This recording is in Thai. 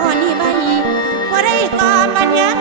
อ่อนนี่ใบพอได้ก็มันยัง